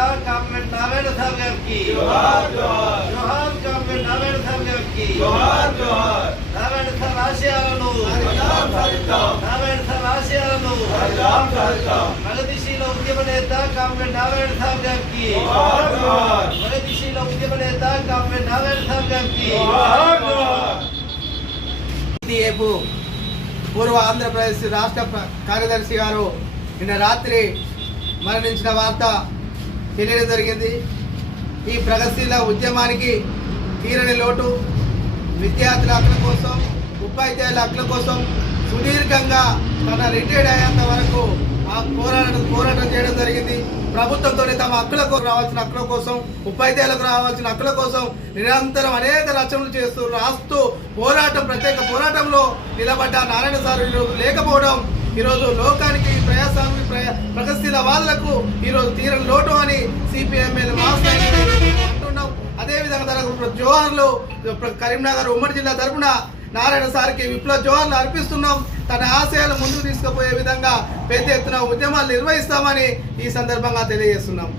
जोहार कामरेड नावेर साहब आपकी जोहार जोहार। जोहार कामरेड नावेर साहब आपकी जोहार जोहार। नावेर साहब आशियानो हरिदाम हरिदाम नावेर साहब आशियानो हरिदाम हरिदाम प्रगतिशील उद्यम नेता कामरेड नावेर साहब आपकी जोहार जोहार। मलदीशी लोग के नेता कामरेड नावेर साहब आपकी जोहार जोहार। పూర్వ ఆంధ్రప్రదేశ్ రాష్ట్ర కార్యదర్శి గారు నిన్న రాత్రి मरण वार्ता తెలియడం జరిగింది. ఈ ప్రగతిశీల ఉద్యమానికి తీరని లోటు విద్యార్థుల హక్కుల కోసం ఉపాధ్యాయుల హక్కుల కోసం సుదీర్ఘంగా తన రిటైర్డ్ అయ్యేంత వరకు ఆ పోరాటం పోరాటం చేయడం జరిగింది. ప్రభుత్వంతో తమ హక్కులకు రావాల్సిన హక్కుల కోసం ఉపాధ్యాయులకు రావాల్సిన హక్కుల కోసం నిరంతరం అనేక రచనలు చేస్తూ రాస్తూ పోరాటం ప్రత్యేక పోరాటంలో నిలబడ్డ నారాయణ సార్ లేకపోవడం ఈరోజు లోకానికి ప్రయాసానికి ప్రయా వాళ్ళకు ఈరోజు తీరని లోటు అని సిపిఎంఎల్ అంటున్నాం. అదేవిధంగా తనకు జోహార్లు కరీంనగర్ ఉమ్మడి జిల్లా తరపున నారాయణ సార్కి విప్లవ జోహార్లు అర్పిస్తున్నాం. తన ఆశయాలు ముందుకు తీసుకుపోయే విధంగా పెద్ద ఎత్తున ఉద్యమాలు నిర్వహిస్తామని ఈ సందర్భంగా తెలియజేస్తున్నాం.